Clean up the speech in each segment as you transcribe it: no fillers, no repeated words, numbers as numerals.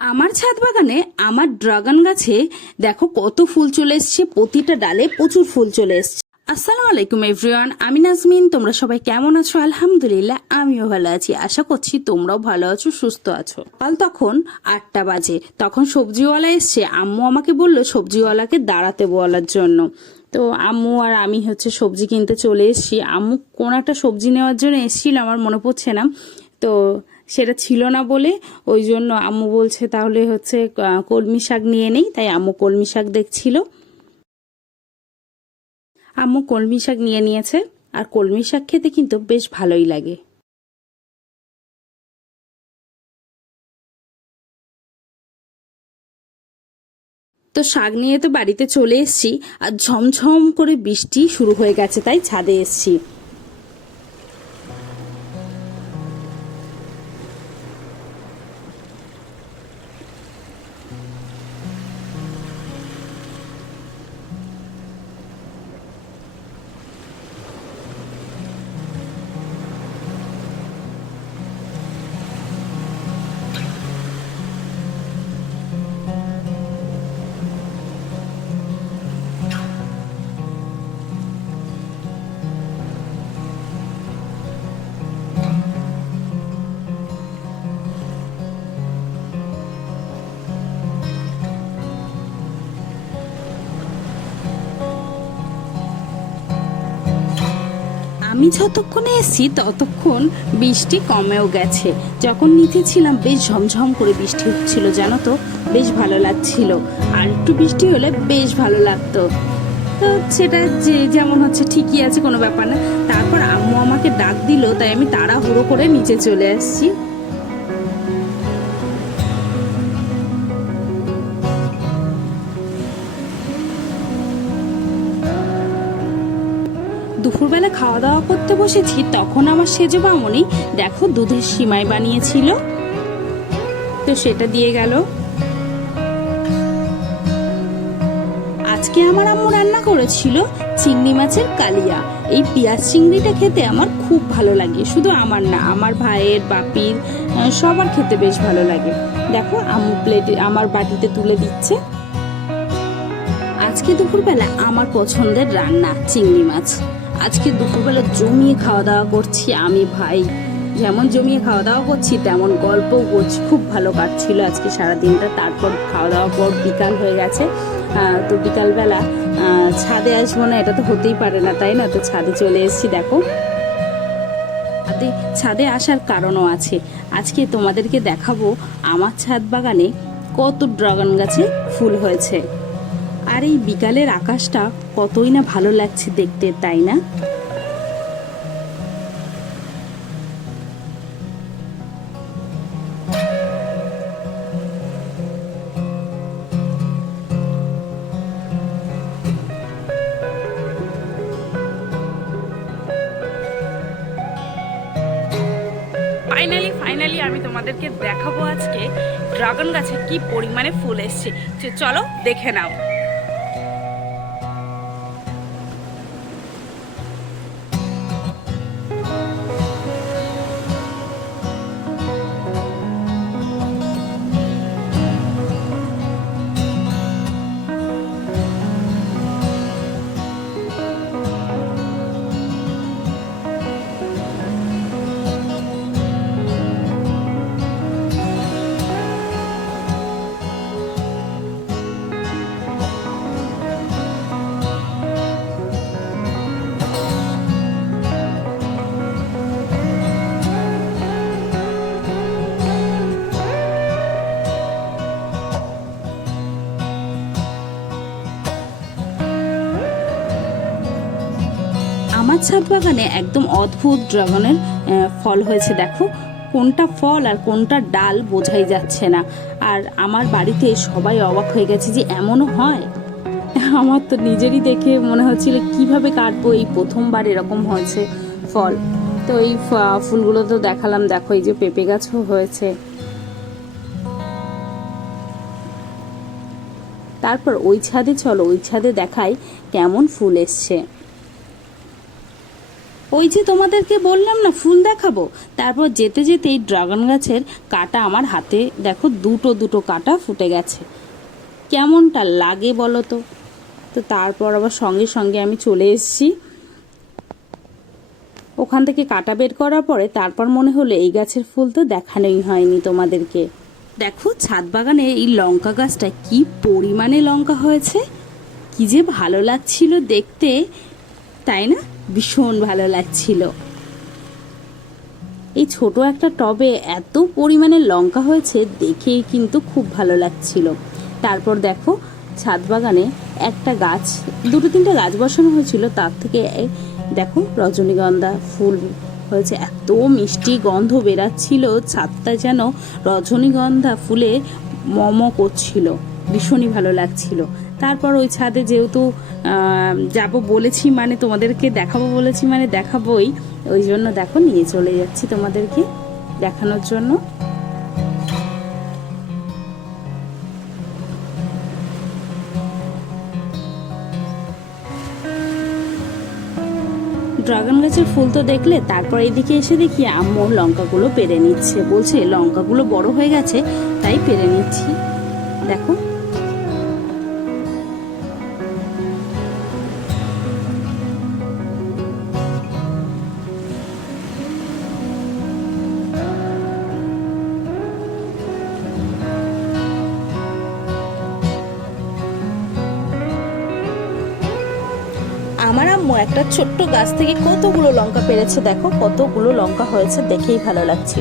আমার ছাদ বাগানে আমার ড্রাগন গাছে দেখো কত ফুল চলে এসছে, প্রতিটা ডালে প্রচুর ফুল চলে এসছে। আসসালামু আলাইকুম এভরিওয়ান, আমি নাজমিন। তোমরা সবাই কেমন আছো? আলহামদুলিল্লাহ আমিও ভালো আছি। আশা করছি তোমরাও ভালো আছো, সুস্থ আছো। কাল তখন 8টা বাজে, তখন সবজিওয়ালা এসছে। আম্মু আমাকে বললো সবজিওয়ালাকে দাঁড়াতে বলার জন্য। তো আম্মু আর আমি সবজি কিনতে চলে এসেছি। আম্মু কোন একটা সবজি নেওয়ার জন্য এসেছিল, আমার মনে পড়ছে না। তো সেটা ছিল না বলে ওই জন্য আম্মু বলছে তাহলে কলমি শাক নিয়ে নেই। তাই আম্মু কলমি শাক দেখছিল। আম্মু কলমি শাক নিয়ে নিয়েছে, আর কলমি শাক খেতে কিন্তু বেশ ভালোই লাগে। তো শাক নিয়ে তো বাড়িতে চলে এসেছি, আর ঝমঝম করে বৃষ্টি শুরু হয়ে গেছে, তাই ছাদে এসেছি। আমি যতক্ষণে এসেছি ততক্ষণ বৃষ্টি কমেও গেছে। যখন নিচে ছিলাম বেশ ঝমঝম করে বৃষ্টি হচ্ছিল, জানো তো, বেশ ভালো লাগছিল। আর একটু বৃষ্টি হলে বেশ ভালো লাগতো। তো সেটা যে যেমন ঠিকই আছে, কোনো ব্যাপার না। তারপর আম্মু আমাকে ডাক দিল, তাই আমি তাড়াহুড়ো করে নিচে চলে আসছি। দুপুরবেলা খাওয়া দাওয়া করতে বসেছি, তখন আমার সেজো মামনি দেখো দুধের সিমাই বানিয়েছিল, তো সেটা দিয়ে গেল। আজকে আমার আম্মু রান্না করেছিল চিংড়ি মাছের কালিয়া। এই পেঁয়াজ চিংড়িটা খেতে আমার খুব ভালো লাগে, শুধু আমার না, আমার ভাইয়ের, বাপির, সবার খেতে বেশ ভালো লাগে। দেখো আম্মু প্লেটে আমার বাটিতে তুলে দিচ্ছে। আজকে দুপুরবেলা আমার পছন্দের রান্না চিংড়ি মাছ। আজকে দুপুরবেলা জমিয়ে খাওয়া দাওয়া করছি আমি ভাই। যেমন জমিয়ে খাওয়া দাওয়া করছি তেমন গল্পও করছি। খুব ভালো কাটছিল আজকে সারা দিনটা। তারপর খাওয়া দাওয়ার পর বিকাল হয়ে গেছে। তো বিকালবেলা ছাদে আসবো না, এটা তো হতেই পারে না, তাই না? তো ছাদে চলে এসেছি। দেখো ছাদে আসার কারণও আছে। আজকে তোমাদেরকে দেখাবো আমার ছাদ বাগানে কত ড্রাগন গাছে ফুল হয়েছে। আর এই বিকালের আকাশটা কতই না ভালো লাগছে দেখতে, তাই না? ফাইনালি ফাইনালি আমি তোমাদেরকে দেখাবো আজকে ড্রাগন গাছে কি পরিমাণে ফুল এসছে। চলো দেখে নাও। আমার ছাদ বাগানে একদম অদ্ভুত ড্রাগনের ফল হয়েছে। দেখো কোনটা ফল আর কোনটা ডাল বোঝাই যাচ্ছে না। আর আমার বাড়িতে সবাই অবাক হয়ে গেছে যে এমনও হয়। আমার তো নিজেরই দেখে মনে হচ্ছিল কিভাবে কাটবো, এই প্রথমবার এরকম হয়েছে ফল। তো এই ফুলগুলো তো দেখালাম। দেখো এই যে পেঁপে গাছও হয়েছে। তারপর ওই ছাদে চলো, ওই ছাদে দেখাই কেমন ফুল এসছে। ওই যে তোমাদেরকে বললাম না ফুল দেখাবো, তারপর যেতে যেতেই ড্রাগন গাছের কাঁটা আমার হাতে দেখো দুটো দুটো কাঁটা ফুটে গেছে। কেমনটা লাগে বলো তো। তো তারপর আবার সঙ্গে সঙ্গে আমি চলে এসেছি ওখান থেকে কাঁটা বের করার পরে। তারপর মনে হলো এই গাছের ফুল তো দেখানোই হয়নি তোমাদেরকে। দেখো ছাদ বাগানে এই লঙ্কা গাছটা কি পরিমাণে লঙ্কা হয়েছে, কি যে ভালো লাগছিল দেখতে, তাই না? ভীষণ ভালো লাগছিল। এই ছোট একটা টবে এত পরিমাণে লঙ্কা হয়েছে দেখেই কিন্তু খুব ভালো লাগছিল। তারপর দেখো ছাদ বাগানে একটা গাছ, দুটো তিনটে গাছ বসানো হয়েছিল, তার থেকে দেখো রজনীগন্ধা ফুল হয়েছে। এত মিষ্টি গন্ধ বেরাচ্ছিল, ছাদটা যেন রজনীগন্ধা ফুলে মম করছিল, ভীষণই ভালো লাগছিল। তারপর ওই ছাদে যেহেতু যাব বলেছি, মানে তোমাদেরকে দেখাবো বলেছি, মানে দেখাবোই, ওই জন্য দেখো নিয়ে চলে যাচ্ছি তোমাদেরকে দেখানোর জন্য। ড্রাগন গাছের ফুল তো দেখলে, তারপর এদিকে এসে দেখি আম্মু লঙ্কাগুলো পেরে নিচ্ছে, বলছে লঙ্কাগুলো বড় হয়ে গেছে তাই পেরে নিচ্ছি। দেখো আমার আম্মু একটা ছোট্ট গাছ থেকে কতগুলো লঙ্কা পেরেছে, দেখো কতগুলো লঙ্কা হয়েছে, দেখেই ভালো লাগছে।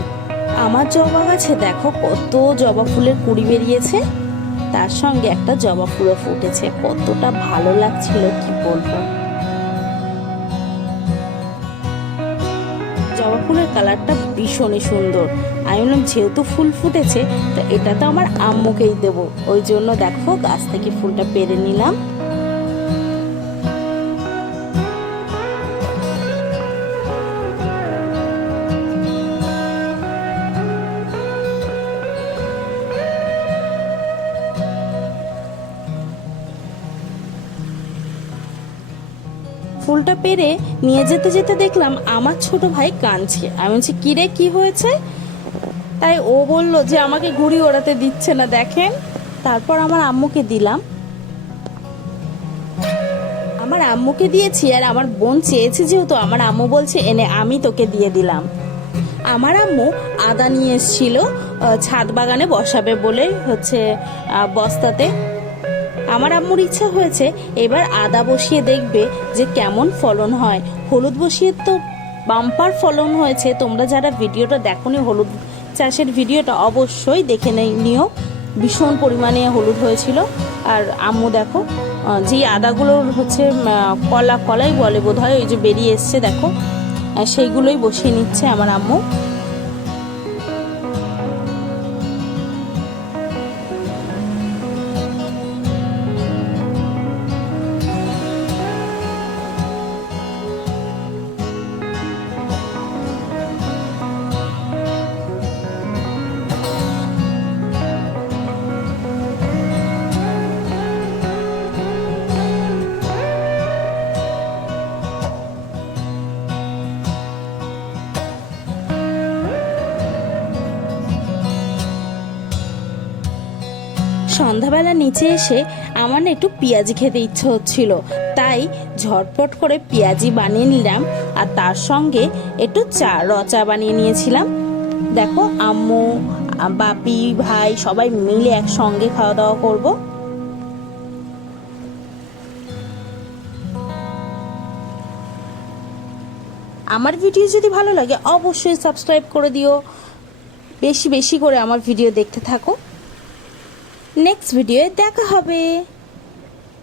আমার জবা গাছে দেখো কত জবা ফুলের কুড়ি বেরিয়েছে, তার সঙ্গে একটা জবা ফুলও ফুটেছে, কতটা ভালো লাগছিল কি বলবো। জবা ফুলের কালারটা ভীষণই সুন্দর। আমি বললাম যেহেতু ফুল ফুটেছে তো এটা তো আমার আম্মুকেই দেবো, ওই জন্য দেখো গাছ থেকে ফুলটা পেরে নিলাম। ফুলটা পেরে নিয়ে যেতে যেতে দেখলাম আমার ছোট ভাই কাঁদছে। আমি বলছি কিরে কি হয়েছে, তাই ও বলল যে আমাকে ঘুড়ি ওড়াতে দিচ্ছে না, দেখেন। তারপর আমার আম্মুকে দিলাম, আমার আম্মুকে দিয়েছি, আর আমার বোন চেয়েছে যেহেতু আমার আম্মু বলছে এনে আমি তোকে দিয়ে দিলাম। আমার আম্মু আদা নিয়ে এসেছিল ছাদ বাগানে বসাবে বলে হচ্ছে বস্তাতে। আমার আম্মুর ইচ্ছা হয়েছে এবার আদা বসিয়ে দেখবে যে কেমন ফলন হয়। হলুদ বসিয়ে তো বাম্পার ফলন হয়েছে, তোমরা যারা ভিডিওটা দেখোনি হলুদ চাষের ভিডিওটা অবশ্যই দেখে নিও, ভীষণ পরিমাণে হলুদ হয়েছিল। আর আম্মু দেখো যেই আদাগুলোর হচ্ছে কলাই বলে বোধ হয়, ওই যে বেরিয়ে এসছে দেখো, সেইগুলোই বসিয়ে নিচ্ছে আমার আম্মু। সন্ধ্যাবেলা নিচে এসে আমার না একটু পেঁয়াজি খেতে ইচ্ছে হচ্ছিল, তাই ঝটপট করে পেঁয়াজি বানিয়ে নিলাম, আর তার সঙ্গে একটু চা বানিয়ে নিয়েছিলাম। দেখো আম্মু বাপি ভাই সবাই মিলে একসঙ্গে খাওয়া দাওয়া করব। আমার ভিডিও যদি ভালো লাগে অবশ্যই সাবস্ক্রাইব করে দিও, বেশি বেশি করে আমার ভিডিও দেখতে থাকো। নেক্সট ভিডিওয়ে দেখা হবে।